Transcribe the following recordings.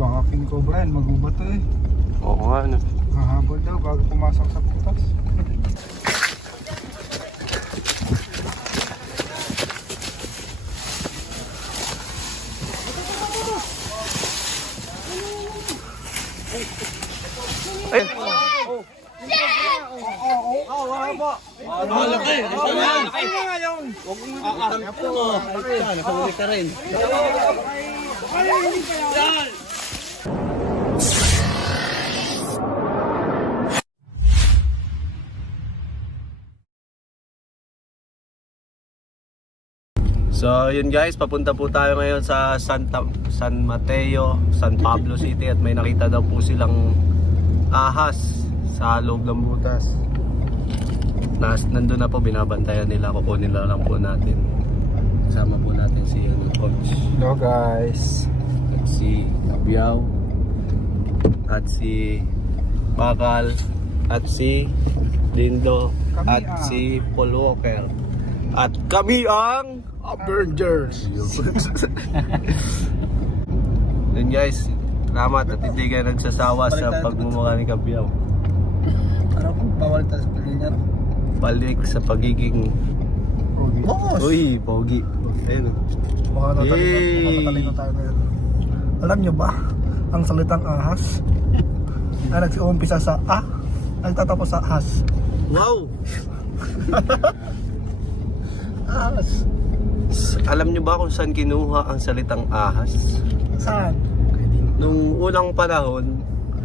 Baka king cobra yan, magubat to eh. Oo nga, ano. Hahabol daw bago pumasok sa putas. Ay! So yun guys, papunta po tayo ngayon sa San Mateo, San Pablo City at may nakita daw po silang ahas sa loob ng butas. Nandun na po, binabantayan nila, kukunin lang po natin. Kasama po natin si Coach. Hello guys. At si Kabiyaw. At si Bakal. At si Lindo. At si Paul Walker. At kami ang Avengers. Yun guys, salamat at hindi kayo nagsasawa sa pagmumukha ni Kabiyaw. Ano kung bawal tayo sa pagiging? Balik sa pagiging Pogi. Boss! Uy, pogi. Ayun. Makatalino tayo ngayon. Alam nyo ba, ang salitang ahas ay nagsiumpisa sa A, nagtatapos sa has. Wow! Ahas. Alam nyo ba kung saan kinuha ang salitang ahas? Saan? Nung unang panahon.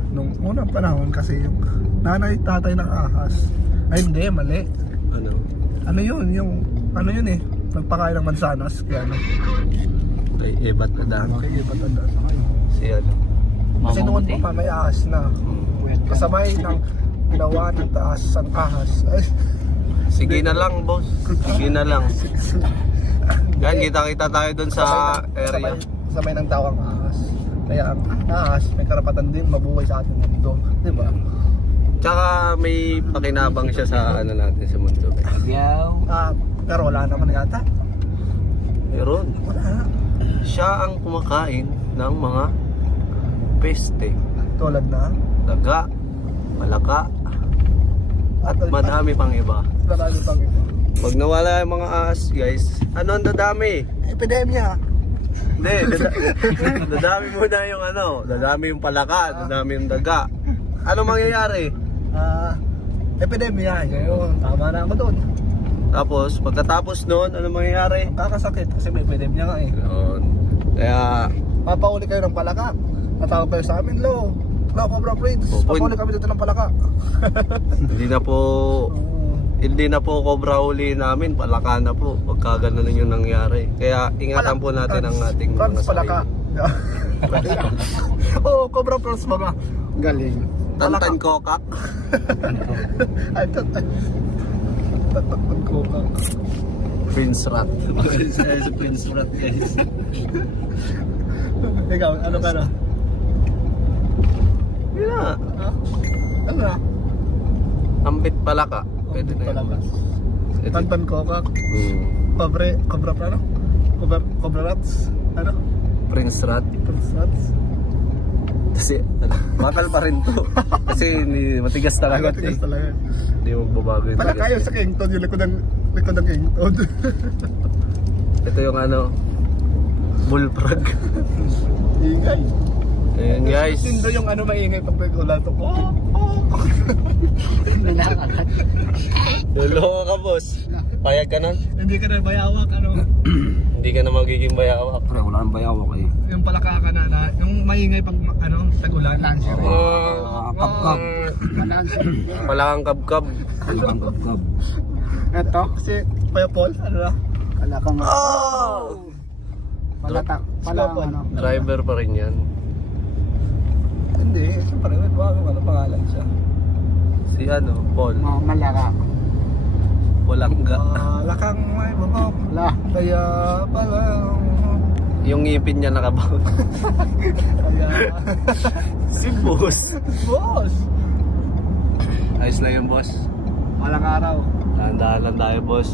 Nung unang panahon kasi yung nanay tatay ng ahas. Ay hindi, mali. Ano? Ano yun? Ano yun eh? Nagpakain ng mansanas. Kaya ano? Kay Ebat Adan. Okay, patanda sa kayo. Si ano? Kasi noon pa may ahas na. Kasabay ng ginawa ng taas ang ahas. Ay, Sige na lang, boss. Sige na lang. Yan, kita-kita tayo dun sa area. Kasabay ng tao ang ahas. Kaya ang ahas may karapatan din mabuhay sa ating mundo. Diba? Tsaka may pakinabang siya sa ano natin sa mundo. Pero wala naman yata. Meron. Wala. Siya ang kumakain ng mga peste. Tulad na Daga, malaka, at madami pang iba. marami pang iba. Pag nawala yung mga ahas, guys, ano ang dadami? Epidemya. Hindi, dadami muna yung ano, dadami yung palaka, dadami yung daga. Ano mangyayari? Epidemya. Ngayon, tama na ako doon. Tapos, pagkatapos nun, ano mangyayari? Kakasakit kasi may epidemya nga eh. Yun. Kaya, Papauli kayo ng palaka. Natawag kayo sa amin, Lo, Cobra Prince. Papauli kami dito ng palaka. hindi na po cobra huli namin, palaka na po. Pagka ganun yung nangyari. Kaya, ingatan po natin ang ating mga palaka. Oo, Cobra Prince mga. Galing. Tantan kokak. Ay, tantan kokak. Prince Rat. Prince Rat, guys. Ikaw, ano ka na? Yun na. Ano na? Ambit palaka. Pwede na Palaka. yun. Tantan kokak. Cobra pa ano? Cobra Rats. Ano? Prince Rat. Prince Rats. Kasi, bakal pa rin to. Kasi matigas talaga. Matigas talaga. Hindi mo magbabago yung Palaka yun sa Kington, yung likod ng Kington. Ito yung ano, bullfrog. Ingay. Ayan guys. Sindo yung ano maingay pag nag-ulan to. Luloko ka, boss. Payag ka nun? Hindi ka na bayawak, ano? Hindi ka na magiging bayawak. Pre, wala nang bayawak eh. Yung palaka ka na, yung maingay pag ano, tag-ulan. Lancer. Kap-kap. Palakang kabkab. Kalakang kap-kap. Ito, si Kuya Paul, ano na? Kalakang... Oh! Palang ano. Driver pa rin yan. Hindi, siyempre, ano pangalan siya? Si ano, Paul. Malaka. Walangga. Lakang may bubok. Kaya pala. Yung ngipin niya nakabaw. Kaya... Si boss. Boss! Ayos lang yung boss. Walang araw. Dahan-dahan lang tayo, boss.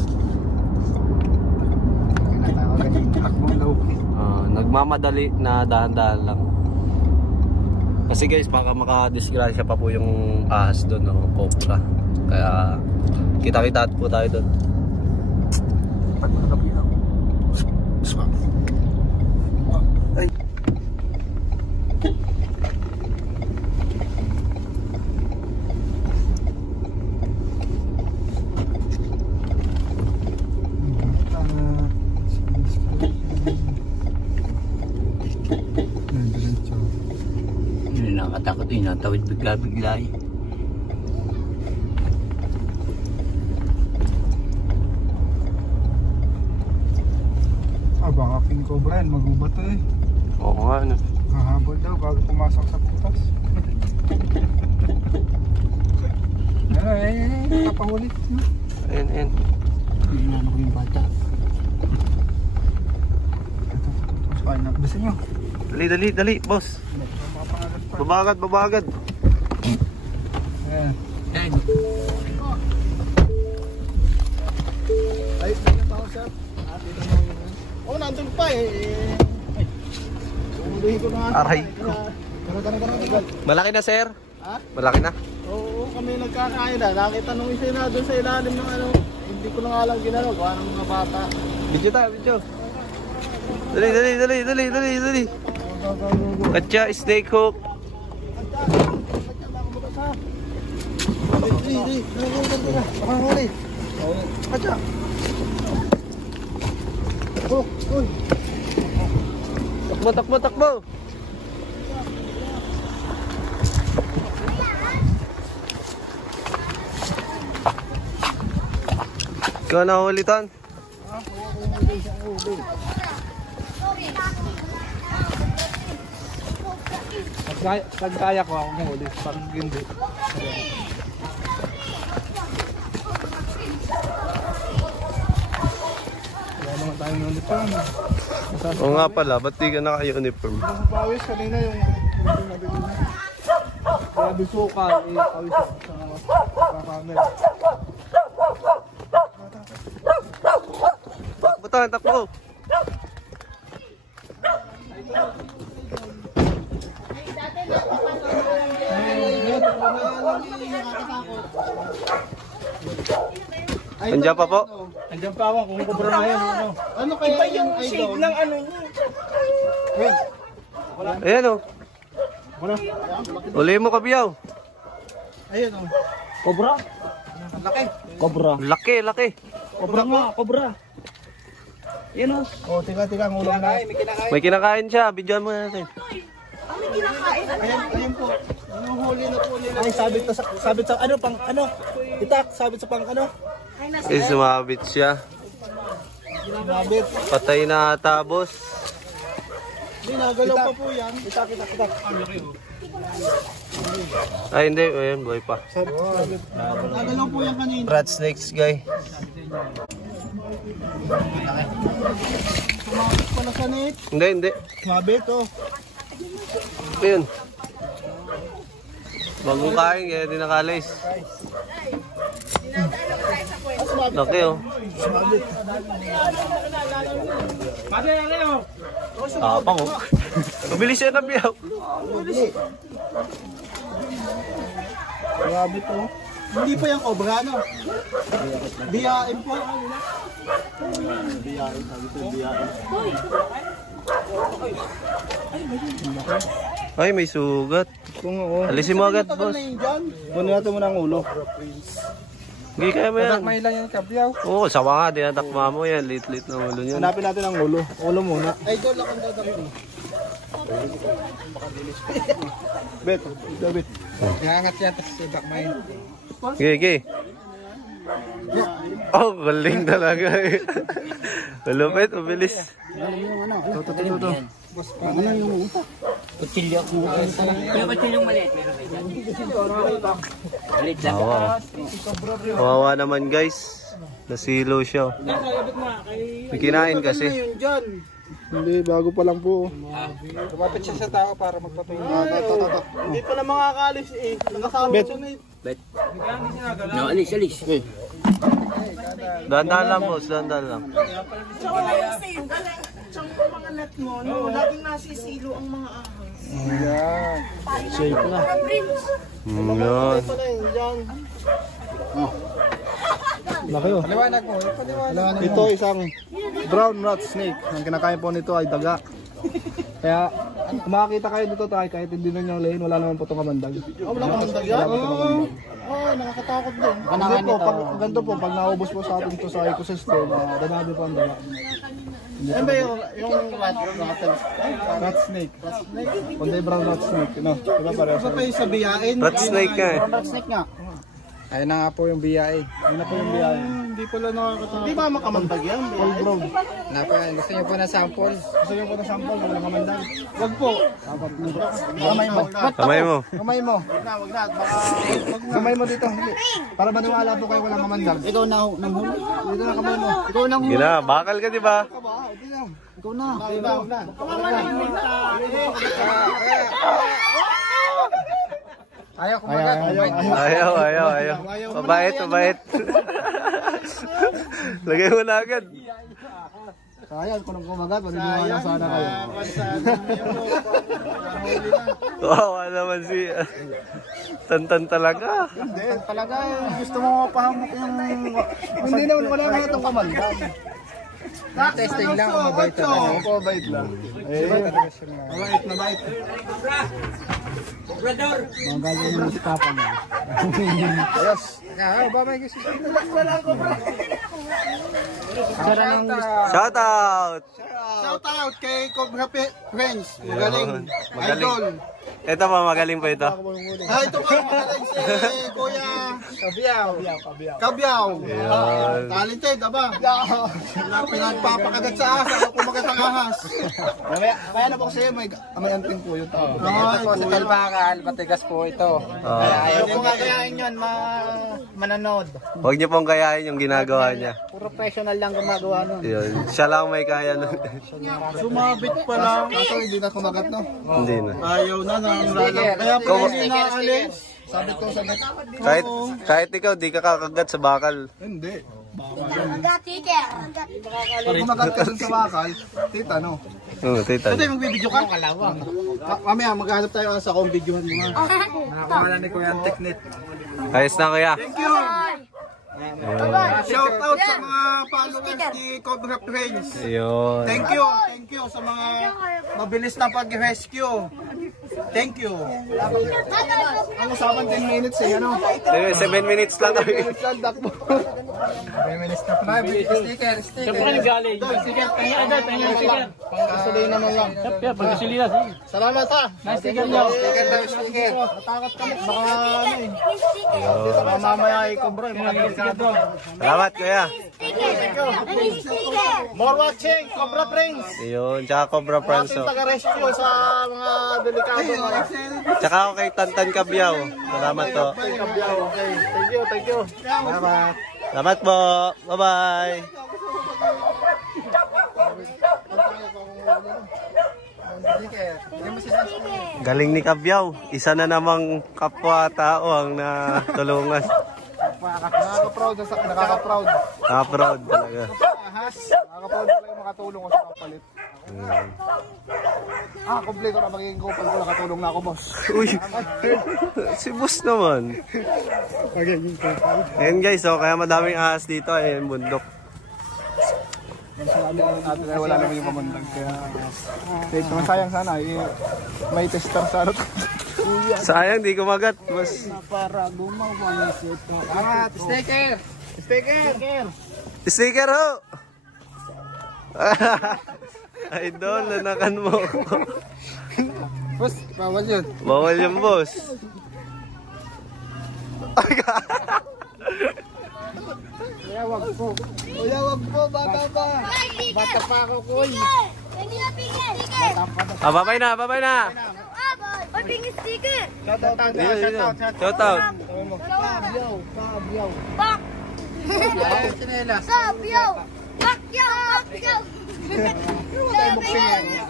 Nagmamadali Nagmamadali na dahan-dahan lang. Kasi guys, baka makadisgrasya pa po yung ahas doon, no? Cobra. Kaya kita-kita po tayo doon. Ay. Nakakatakot eh, natawid bigla-bigla eh. Baka king cobra yan, magubat to eh. Oo nga, ano. Hahabol daw bago pumasok sa putas. Ano eh, kapahulit. Ayan, ayan. Hinanap ko yung bata. Ay, nakbasa nyo. Dali, dali, dali, boss. Babagad, babagad. Ayan. Ayan. Ay, na pa ako sir. Oh, nandun pa eh. Ay. Umulihin ko na nga. Aray. Tara. Malaki na, sir? Ha? Malaki na? Oo, kami nagkakain na. Nakita nung isa na doon sa ilalim ng ano. Hindi ko na nga lang ginagawa. Gawa ng mga bata. Video tayo, video. Dali, dali, dali, dali, dali, dali. Katya, snake hook. Dali. Baka huli. Katya. Oh, uy. Takbo, takbo, takbo. Ikaw na huli, Ton? Pag kaya ko ako huli. Pag hindi. Wala naman tayong uniform. Oo nga pala, ba't di ka naka-uniform? Ang pawis kanina yung grabe suka eh, pawis sa camera. Takbo tayo, takbo. Andiyan pa po? Andiyan pa ako kung kubra na yan. Ano kaya iba yung shade ng ano niya? Ayan o. Wala. Uli mo, Kabiyaw. Ayun oh. Cobra? Laki. Cobra. Laki, laki. Cobra nga, cobra. Yan o. Oh, tika ang ulam na. May kinakain siya, videoan mo natin. Ayun po. Yung huli na po nila. Ay, sabit sa ano pang ano? Itak, sabit sa pang ano? Eh, sumabit siya. Sabit. Patay na ata, boss. Hindi, nagalaw pa po yan. Itak. Ay, hindi. Ayan, buhay pa. Sabit. Nagalaw po yan kanina. Rat snakes, guy. Sumabit pala sa net. Hindi. Sabit oh. Ayun. Bagong kain, kaya di nakalis. Laki oh. Sabit. Tapang oh. Mabilis siya, Kabiyaw. Sabit oh. Hindi pa yung cobra no? BAM po. Ay, may sugat. Alisin mo agad, boss. Kunin natin muna ang ulo. Hindi kaya mo yan. Takmay lang yung Kabiyaw. Oo, sawa nga. Dinatakma mo yan. Lit-lit na ulo niyan. Hanapin natin ang ulo. Ulo muna. Ay, doon lang ang dadapin. Bet. Iangat siya tapos si Takmay. Sige. Oh, galing talaga eh. Malupit, mabilis. Ito. Ano yung utak? Kutsilyo ako. Yung kutsilyong maliit. Maliit lang. Kawawa naman, guys. Nasilo siya. May kinain kasi. Hindi, bago pa lang po. Lumapit siya sa tao para magpapahinga. Hindi pa na makakalis eh. Nakasabit siya na eh. Bet. No, alis. Dahan-dahan lang, boss. Dahan-dahan lang. Tsaka yung mga net mo, no, laging nasisilo ang mga ahas. Ayan. Shape na. Yun. Laki oh. Paliwanag mo. Paliwanag mo. Ito isang brown rat snake. Ang kinakain po nito ay daga. Kaya kung makakita kayo dito tayo, kahit hindi nyo lehin, wala naman po itong kamandag. Wala kamandag yan? Oo, nakakatakot din. Hindi po, ganito po, pag naubos po sa atin ito sa ecosystem, danado po ang daga. Ano ba yung rat snake? Kundi brown rat snake, no? Diba pareho? Ano pa yung sa biyain? Rat snake nga eh. Rat snake nga. Ayun na nga po yung BIA. Ayun na po yung biyain. Hindi pala nakakatakot. Hindi ba makamandag yan? All brown. Gusto niyo po na sample? Gusto nyo po na sample, wala kamandag. Wag po. Kamay mo. Kamay mo. Kamay mo. Wag na. Baka... Kamay mo dito. Hindi. Para maniwala po kayo walang kamandag. Ikaw na nanghuli. Dito na kamay mo. Ikaw na Gina, bakal ka diba? Ikaw na. Wag na. Ayaw kumagat. Ayaw. Mabait. Lagay mo na agad. Sayang kung nang kumagat, maniniwala sana kayo. Wow, naman si Tantan talaga. Hindi, talaga gusto mo mapahamok yung... Hindi naman, wala na itong kamandag. Testing lang kung mabait talaga. Mabait lang. Mabait. Mga gagawin mo si Papa niya. Ayos. Ba may gusto? Shout out! Shout out kay Cobra Friends. Magaling. Idol. Ito pa, magaling pa ito. Ito pa, magaling si Kuya Kabyaw. Talented, aba. Pinagpapakagat sa ahas. Ako kumagat ang ahas. Kaya na po kasi may anting po yun. Ito po si Talbakal, matigas po ito. Ayaw ko nga kayain yun, mananood. Huwag niyo pong kayain yung ginagawa niya. Professional lang gumagawa nun. Yun. Siya lang may kaya nun. Sumabit pa lang. Kaso hindi na kumagat, no? Hindi na. Ayaw na. Kaya pa hindi na alis. Sabit ko. Kahit ikaw, di ka kakagat sa bakal. Hindi. Tiker. Pag kumagat ka dun sa bakal, tita, no? Oo, tita. Ito yung magbibideo ka? Kalawang. Mamaya, maghanap tayo sa kung videohan mo. Nakapangalan ni Kuya ang technique. Ayos na kuya. Thank you! Shout out sa mga followers ni Cobra Friends. Ayun. Thank you sa mga mabilis na pag-rescue. Thank you. Ang usapan 10 minutes eh, ano? 7 minutes lang kami. 10 minutes lang, dakbo. 5 minutes na pala. Sticker. Pangkasulay naman lang. Salamat ha. Sticker nyo. Sticker. Natakot kami. Baka ano eh. Baka mamaya ay Cobra. Salamat kuya. More watching, Cobra Friends. Ayun, tsaka Cobra Friends. Ating taga-rescue sa mga delikado. Tsaka ako kay Tantan Kabyaw. Salamat to. Okay. Thank you. Salamat. Salamat po. Bye-bye. Galing ni Kabyaw. Isa na namang kapwa-tao ang natulungan. Nakaka-proud. Nakaka-proud talaga. Nakaka-proud pala yung makatulong ko sa kapalit. Kompleto na magiging kupal ko. Nakatulong na ako, boss. Uy, si boss naman. Magiging kupal. Ayan guys, so kaya madaming ahas dito. Ayan, bundok. Sabi natin ay wala naman yung kamandag. Kaya, sayang sana. May tester sa ano. Sayang, di kumagat. Mas... Para gumawa ng ito. Sticker. Sticker ho! Idol, nanakan mo. Boss, bawal yun. Bawal yung boss. Kaya wag po, bata pa. Bata pa ako, Koy. Babay na. Oy, pingin sticker. Shout out. Kabyaw. Bak. Sinelas. Kabyaw. Bakyaw.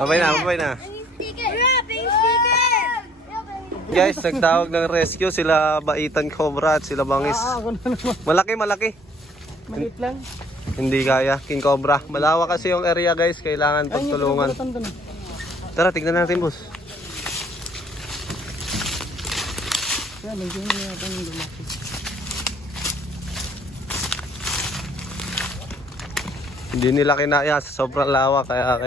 Babay na. Sticker. Pingin sticker. Guys, nagtawag ng rescue sila Baitan Cobra at sila Bangis. Malaki. Malit lang. Hindi kaya, King Cobra. Malawak kasi yung area guys, kailangan pagtulungan. Tara, tignan natin boss. Kaya nandiyan na yata yung lumaki. Hindi nila kinaya sa sobrang lawa kaya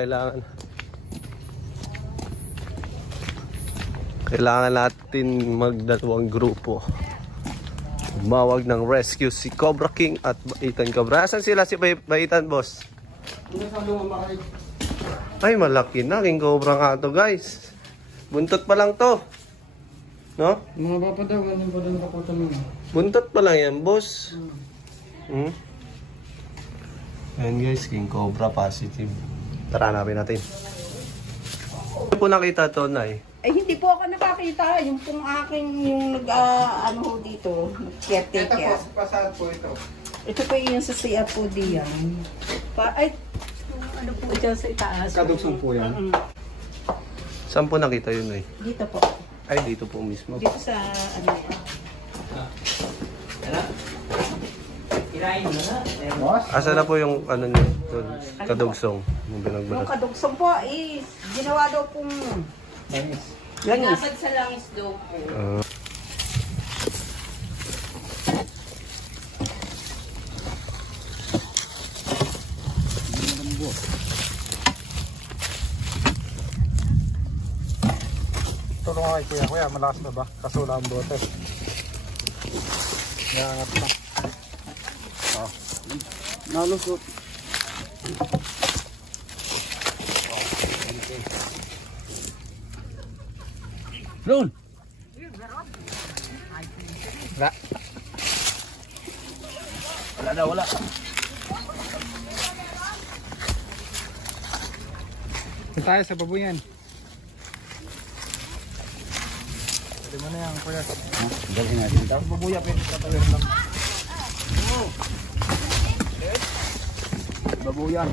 kailangan natin magdalawang grupo. Umawag ng rescue si Cobra King at Baitan Cobra. Asan sila si Baitan, boss? Ay, malaki na. King Cobra nga to, guys. Buntot pa lang to. No? Mga bapa daw, ano ba doon kaputan mo? Buntot pa lang yan, boss. Ayan guys, King Cobra positive. Tara, hanapin natin. Ano po nakita to, Nay? Ay, hindi po ako nakakita. Yung pong aking, yung ano ho dito, caretaker. Ito po, saan po ito? Ito po yung sa CR po diyan. Ay, ano po dyan sa itaas. Kadugsong po yan. Saan po nakita yun, Nay? Dito po. Ay, dito po mismo. Dito sa, ano yan. Asa na po yung, ano nyo, kadugsong? Yung Yung binagbalas. kadugsong po, ginawa daw pong langis. Sa langis daw po. Tulong kay kuya. Kuya, malakas na ba? Kasula ang bote. Nangangat na. Nalusot. Ron! Wala. Wala na, wala. Tayo sa babuyan. Pwede mo na yan, kuya. Galing natin ito. Babuya, pwede katawin lang. Babuyan.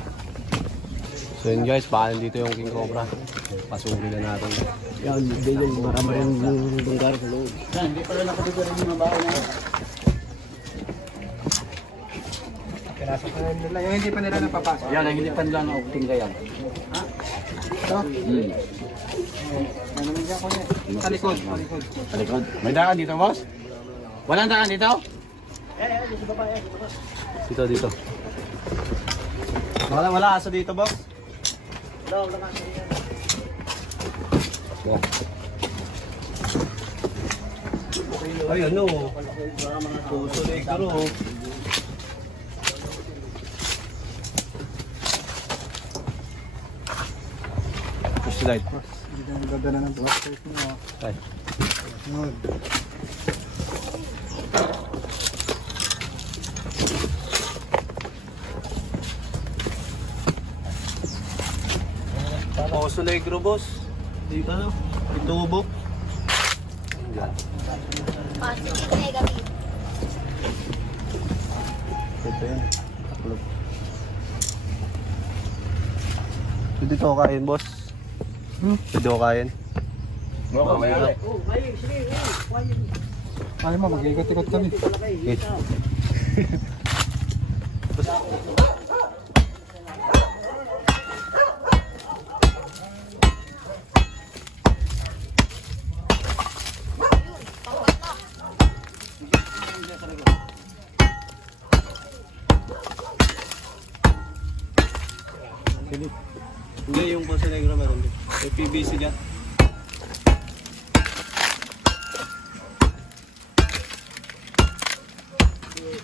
So yun guys, baka dito yung King Cobra. Pasukin na natin. Yan, bigyan marami yung lugar sa loob. Yan, hindi pala nakadugay yung mga bahay na yan. Pinasok na nila. Yung hindi pa nila napapasok. Yan, ang hindi pa nila na-opting ka yan. Ito? Ano naman dyan, kuya? Sa likod. Sa likod. Sa likod. May daan dito, boss? Walang daan dito? Dito. Wala aso dito, boss? Ay, ano? Puso negro. Push the light. Ang ganda na ng black tape mo. Ay. Good. Puso negro, boss. Dito, ano? Itubo. Yan. Positive, negative. Ito yan. Tatlo. Dito ko kain, boss. Dito ko kain. Ay mo, mag-ikot-ikot kami. Okay. Hindi, yung Puso Negro meron din. May PVC dyan.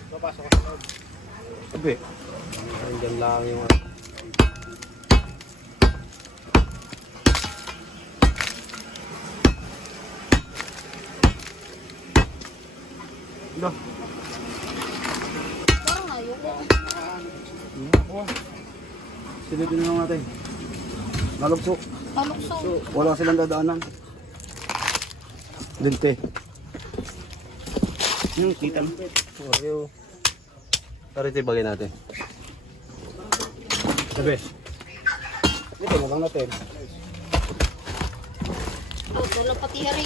Papasok ka sa loob. Sabi. Andyan lang yung ano? Parang ayoko. Silipin na lang natin. Nalugso. Paluksong. Wala silang dadaanan. Dente. Yung kita mo. Ayaw. Tara, tibagay natin. Sabi. Ito na lang natin. Oh, dala pati hari.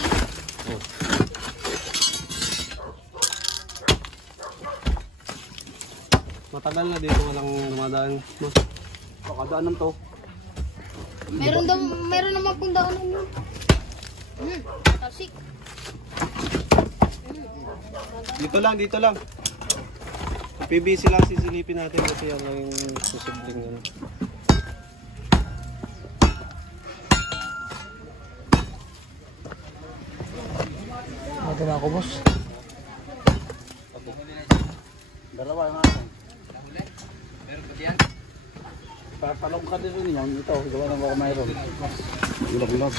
Matagal na dito walang dumadaan. Pakadaanan to. Meron naman kung daanan yun. Tasik. Dito lang, dito lang. PVC lang sisilipin natin kasi yan lang yung susubling yun. Magawa ko, boss. Dalawa yung akin. Papalong ka din yan. Ito, gawa ng baka mayroon. Ilag-ilag.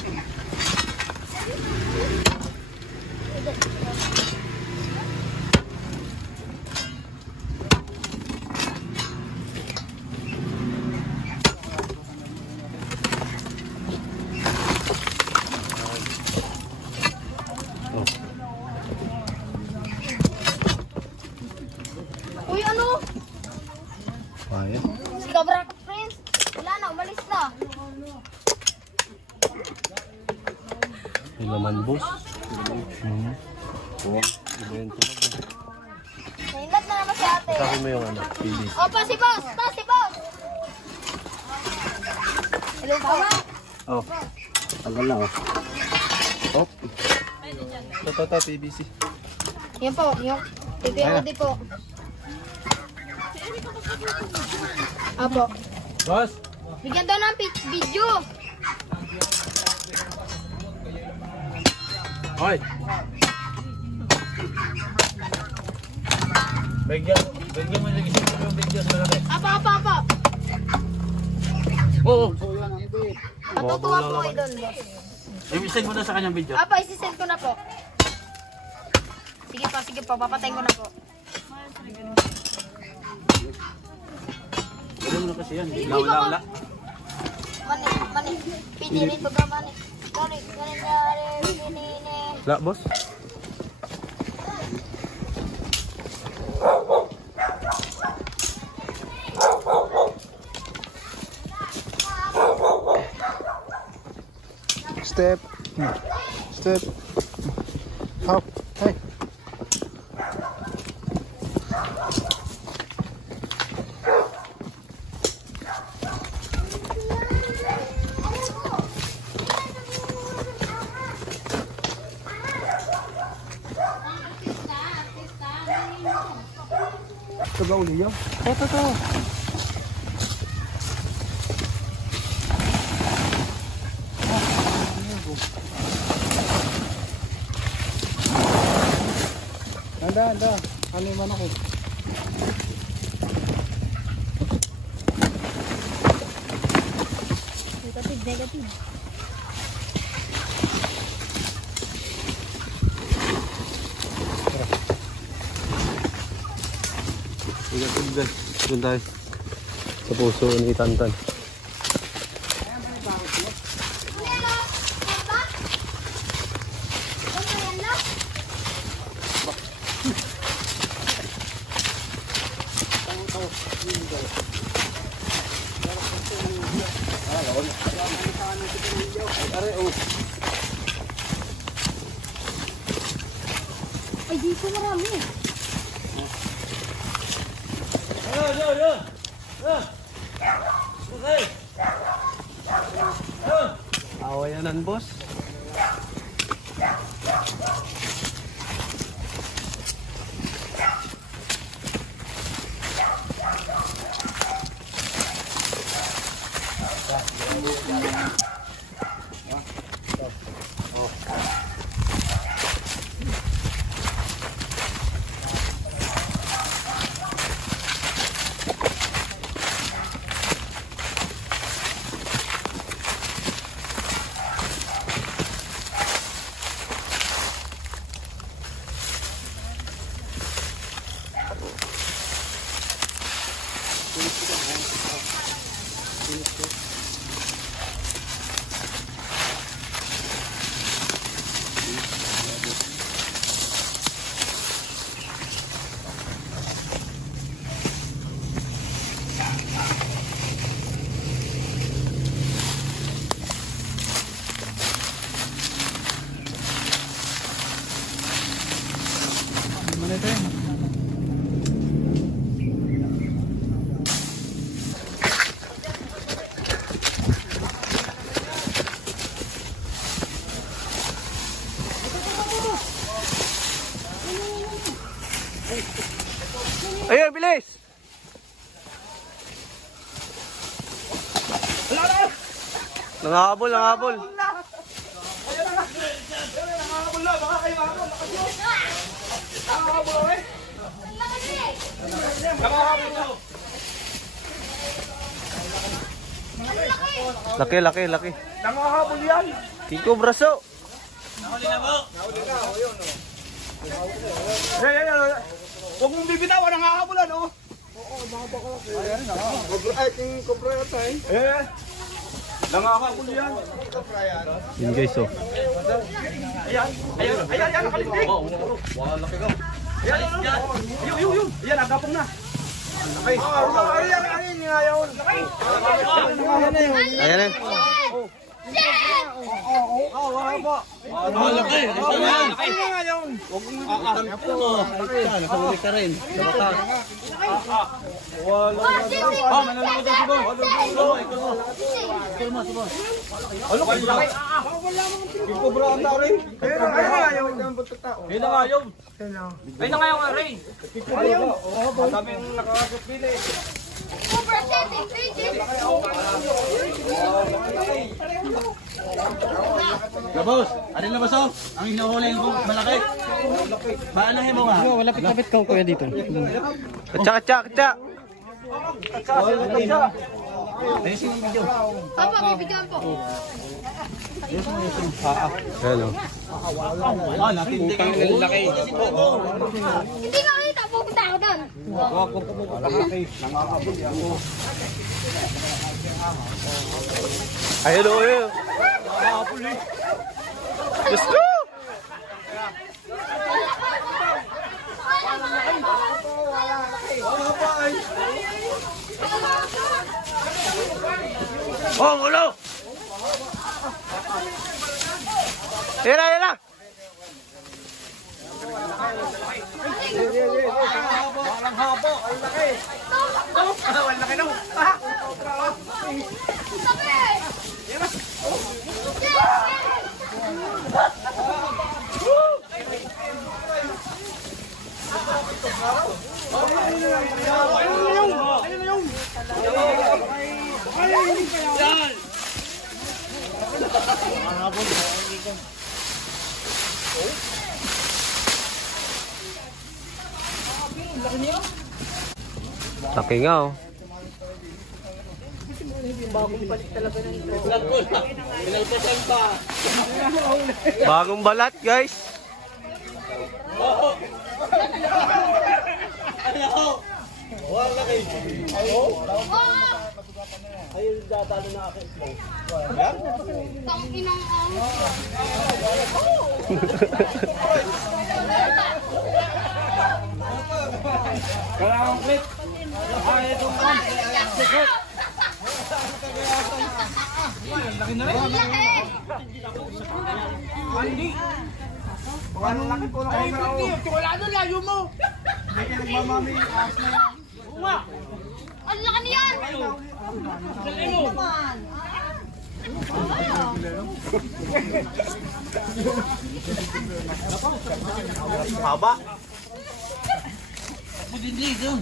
Uy, ano? Ayan. Si Cabra Prince. Wala na, umalis na. Yung laman, boss. Ibento na ba? Naingat na naman si ate. Sabi mo yung ano, PVC. Opa, si boss! Si boss! Hello po. Oh. Tagal na oh. Oh. Ito, PVC. Yan po, yung PPOD po. Apo. Boss! Bigyan daw ng video. Hoy! Bigyan mo yung isip yung video sa malaki. Apa. Oo. Matutuwa po kayo doon, boss. I-send mo na sa kanyang video. Apa, isi-send ko na po. Sige po, papatayin ko na po. Gawin mo na kasi yan. Wala. Mani. Pinili ko ba, mani? Sorry. Wala, boss? Step. Step. Hop. Hey. Ito ba uli yun? Ito. Handa. Ano man ako? Negative. Negative, guys. Doon tayo. Sa puso ni Tantan. Ay, dito marami. Awayanan, boss. Ayun, bilis! Nangahabol, nangahabol. Laki, laki, laki. Nangahabol yan. Kiko braso. Huwag mong bibitawan, nangahabolan, oh. Oo, mga baka. Ayan, nangahabol. Ay, yung kopra yata eh. Eh, nangahabol yan. Yun guys, oh. Ayan, nakalindig. Wala, laki ka. Ayan, yun. Ayan, agapong na. Ayan, ngayaw. Ayan eh. Laki. Ngayaw. Nakahuli ka rin. Cobra 7, Boss, alin na ba so? Ang hinuhuli ko malaki. Paanahin mo nga. Lapit-lapit ka kuya dito. Katsa, katsa, katsa. Ayusin yung video. Papa, bibigyan po. Hello. Natindi kayo. Laki. Hindi nga kita, pupunta ako doon. Ayun, oh, ayun. Let's go! Oh, ulo! Tira, tira! Walang habo, ang laki. Ang laki nung. Laki nga, oh. Bagong balat, guys. Tangkinang ang. Kailangan clip. Ay, ito man. Laki na rin. Andi. Ang laki po na kayo. Wala doon, layo mo. Hindi ka nagmamami. As na yan. Uma. Ang laki niyan. Haba. Budindi doon.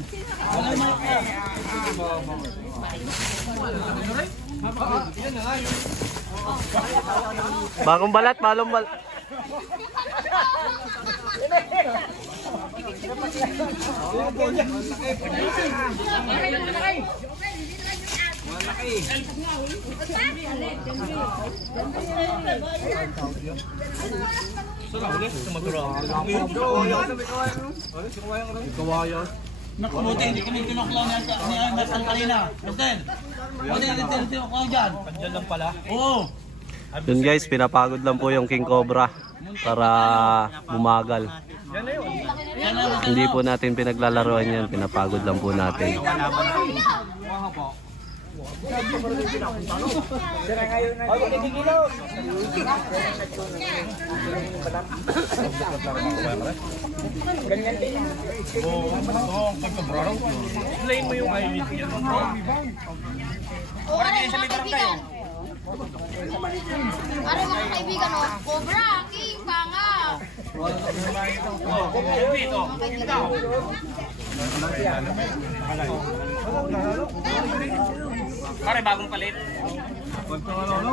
Bagong balat, balong balat. Naku, buti hindi kami tinuklaw ni Metal kanina. Metal. Buti hindi tinuklaw dyan. Dyan lang pala? Oo. Yun guys, pinapagod lang po yung King Cobra para bumagal. Hindi po natin pinaglalaroan yan, pinapagod lang po natin. Ano mga kaibigan, oh? Cobra, King, Panga. Pare, bagong palit.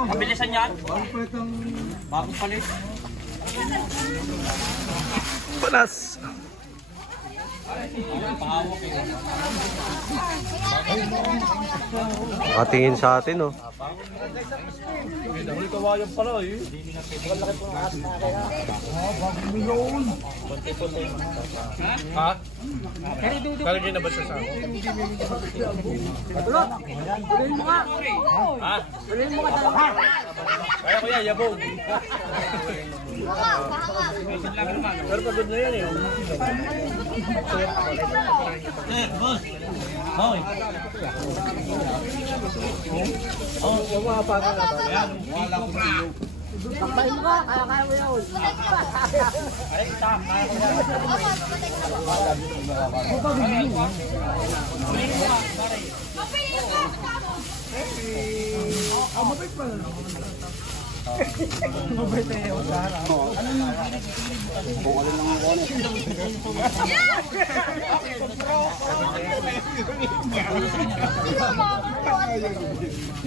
Mabilisan yan. Bagong palit. Panas! Nakatingin sa atin, oh. Kalagay na ba siya sa ako? Kaya ko yan, yabog. Pero pagod na yan eh. Boss. Hoy. Yung mga pata na ba? Wala ko na. Takbahin mo ka, kaya mo yun. Ay, kaya ko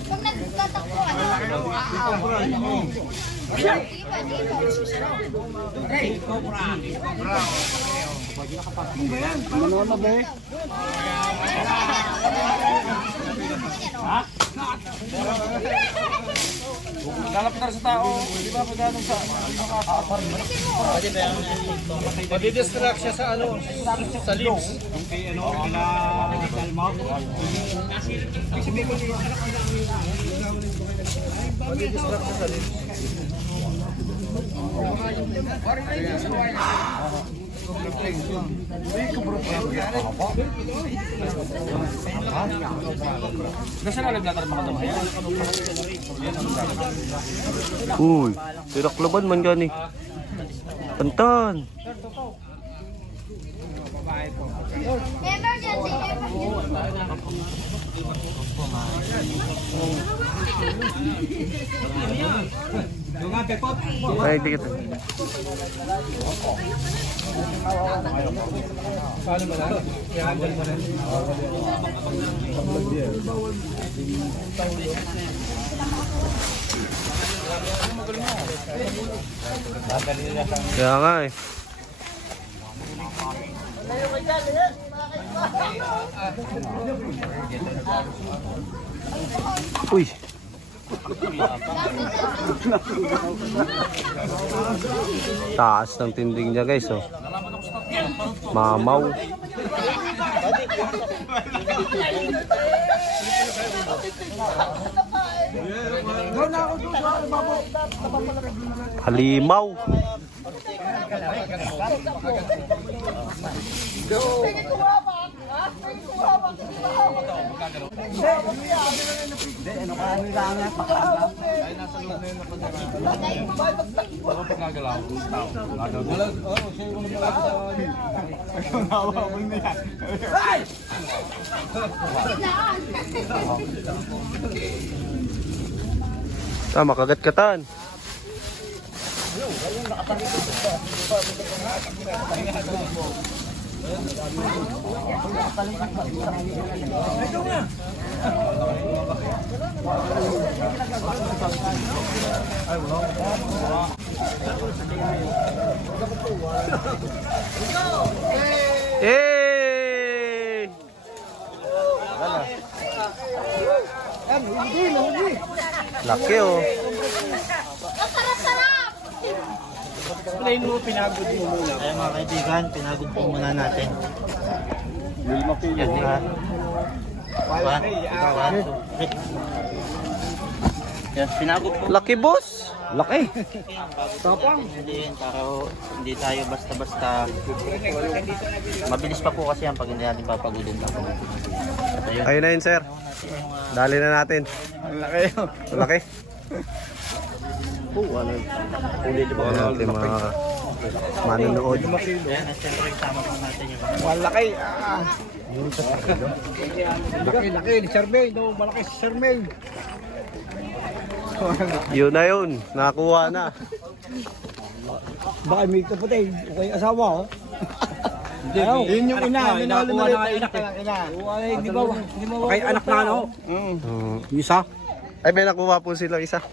Pag nagtatakbo, Ano na ba eh? Lalapit na sa tao, di ba pagdanong sa madidistract siya sa ano, sa lips. Yung kay ano, kila mouth. Madidistract siya sa lips. Nasa nalaglatar pa ka naman. Uy, tiraklaban man gani. Pantan. Ay, dikit. Paano ba na? I-handle mo na. Kaya nga eh. Uy. Taas ng tinding niya guys, oh. Mamaw. Halimaw. Makagat-katan. Hey! Laki oh. Explain mo, pinagod mo muna. Kaya mga kaibigan, pinagod po muna natin. Yan, di ba? Yan, pinagod po. Laki boss. Laki. Tapang. Para hindi tayo basta-basta. Mabilis pa po kasi yan pag hindi natin papagodin lang. Ayun na yun sir. Dali na natin. Laki. Laki. Uli Baka natin mga manonood. Yan, at syempre isama po natin yung mga. Malaki. Laki ni Sir May. No, malaki si Sir May. Yun na yun. Nakakuha na. Baka may kapatid, okay asawa oh. Yun yung ina, minalo na rin Inak eh. Di ba? Kay anak na ano? Isa? Ay, may nakuha po sila isa.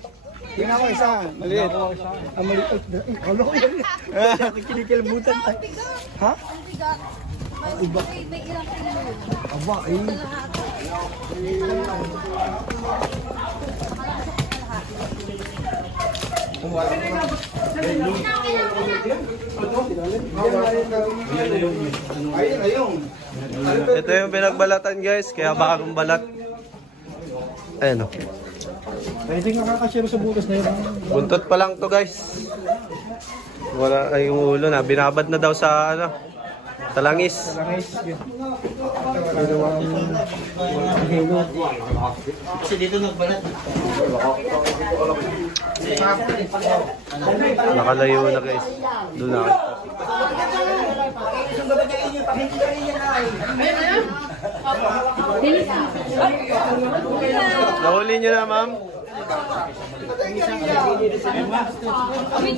Tingnan ko isa, maliit. Ang maliit. Kalo ko yan. Kinikilbutan. Ha? May ilang kilo. Aba, eh. Ayun. Ito yung pinagbalatan guys, kaya bagong balat. Ayan o. Pwede nga kakashare sa butas na yun. Buntot pa lang to guys. Wala ay yung ulo na. Binabad na daw sa ano, talangis. Kasi dito nagbalat. Nakalayo na guys. Doon na. Nahuli nyo na ma'am.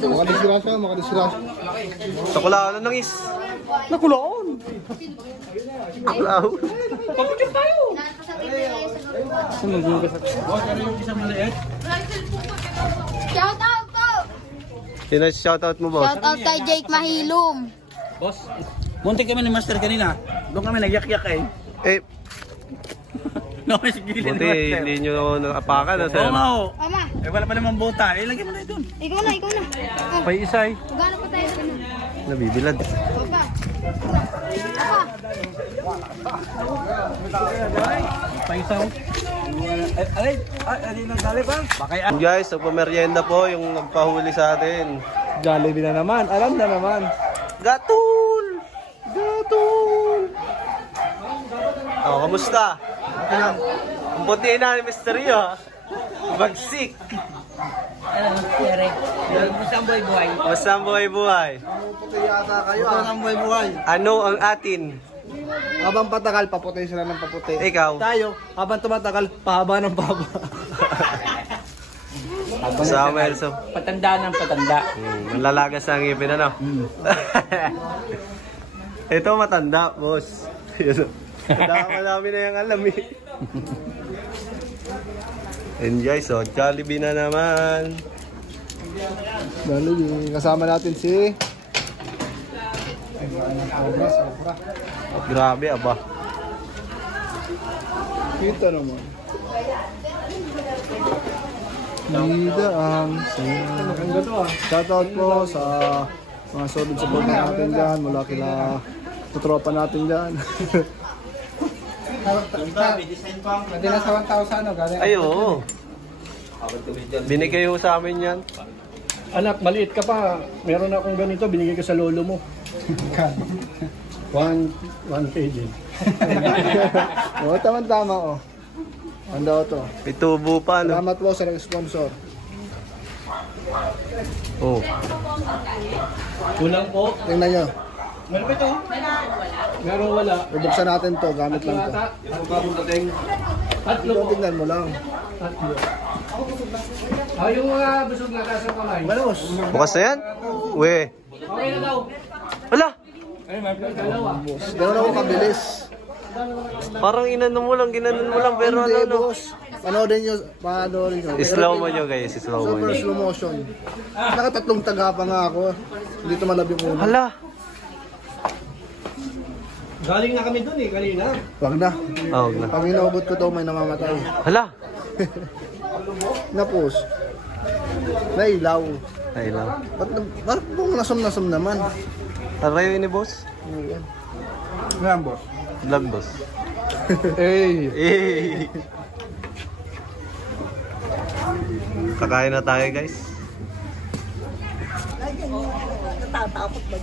Makadisirasa. Sa kulaan ng is. Nakulaon. Kulaan. Shout out po! Sino shoutout mo boss? Shout out kay Jake Mahilom. Boss, muntik kami ni Master kanina. Doon kami nagyak-yak eh. Eh, No, may sigilin buti hindi nyo naapakan na sir. Oo nga ho. Ama, Eh wala pa namang bota. Eh, lagyan mo na doon. ikaw na. Oh, May isa eh. magano pa tayo? Nabibilad. Papa. Paisaw. Alay, ano nagdali pa? Bakay Guys, nagpamerienda po yung nagpahuli sa atin. Jollibee na naman. Alam na naman. Gatul! Gatul! Oh, kamusta? Ang puti na ni Mr. Rio. Bagsik. Basta ang buhay-buhay. Basta ang buhay-buhay. Puti yata kayo. Ang buhay-buhay. Ano ang atin? Habang patagal, paputi sila ng paputi. Ikaw? Tayo, habang tumatagal, pahaba ng pahaba. Samuel, so. Patanda ng patanda. Malalagas ang ngipin, ano? Ito matanda, boss. Madami na yung alam eh. And guys, so Jollibee na naman. Jollibee, kasama natin si... Grabe, aba. Kita naman. Lida ang shoutout po sa mga solid support natin dyan mula kila tropa natin dyan. Hindi na sa 1,000 o galing. Ay, oo. Binigay ho sa amin yan. Anak, maliit ka pa. Meron akong ganito, binigay ko sa lolo mo. 1 kg. Oo, tama-tama o. Ang daw to. May tubo pa, no? Salamat po sa nag-sponsor. Oh. Kulang po. Tingnan nyo. Meron ba ito? Meron wala. Ibuksan natin to, gamit lang to. Lata. Tatlo Ito, po. tingnan mo lang. Tatlo. Ah, yung mga busog na kasang kamay. Manos. Bukas na yan? We. Okay na daw. Wala! Ay, may dalawa. Ganoon ako kabilis. Parang inanon mo lang, ginanon mo lang, pero Hindi, ano, no? boss. Panoodin nyo. Panoodin nyo. Slow mo nyo guys, slow mo Super nyo. slow motion. Nakatatlong taga pa nga ako. Hindi tumalab yung ulo. Hala! Galing na kami dun eh, kanina. Wag na. Oh, na. Pag inaubot ko to, may namamatay. Hala! Napos. Nailaw. Ay lang. Ba't kung nasam-nasam naman? Tarayo ni boss? Ngayon, boss. Vlog boss. Hey. Eh. Kakain na tayo guys.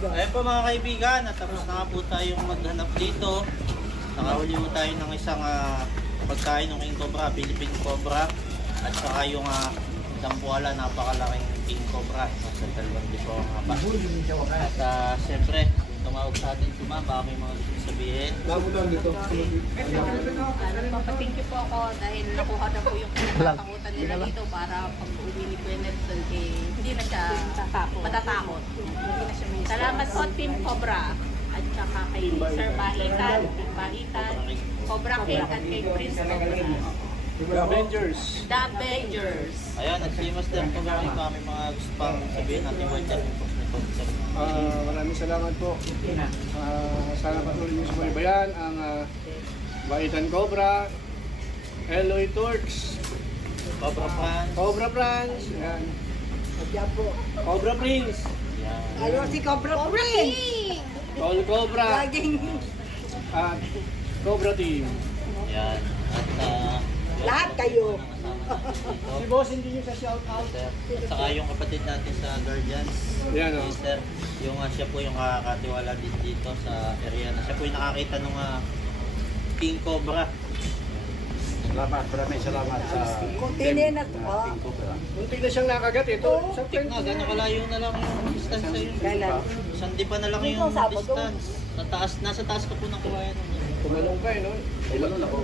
Ayan po mga kaibigan, at tapos na nga po tayong maghanap dito. Nakahuli po tayo ng isang pagkain ng King Cobra, Philippine Cobra. At saka yung dambuala, napakalaking King Cobra. Nasa 2 libo ang haba. At siyempre, tumawag sa atin si ma'am. Baka may mga gusto sabihin. Bago lang dito. Papating po ako dahil nakuha na po yung kinatakutan nila dito para pag uwi ni Kuya Nelson, hindi na siya matatakot. Salamat po Team Cobra at saka kay Sir Bahitan, Cobra King at kay Prince Cobra. The Avengers. The Avengers. Ayan, nagsimas din po kami mga gusto pang sabihin natin mo dyan. Maraming salamat po. Sana patuloy niyo subaybayan ang Bahitan Cobra, Eloy Torch, Cobra Fans. Cobra France, yan. Cobra Prince, Ayan. Ayaw si Cobra Prince. Tol Cobra, Laging at Cobra Team. Ayan. At lahat kayo. Si Boss hindi niyo sa shout out. Sir. At saka yung kapatid natin sa Guardians. Yan o. Sir, yung siya po yung kakatiwala din dito sa area na siya po yung nakakita ng King Cobra. Salamat, maraming salamat sa Kuntinin na to. Muntik na siyang nakagat ito. Sa Tik na, gano'ng kalayo na lang yung distance sa yun. Sandi pa na lang yung distance. Nasa taas pa po ng kawayan. tumalong ka no? Tumalong ako.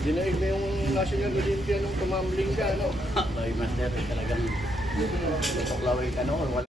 Dinaig na yung National Olympia nung tumambling ka, no? Master talagang tutuklawin ka noon.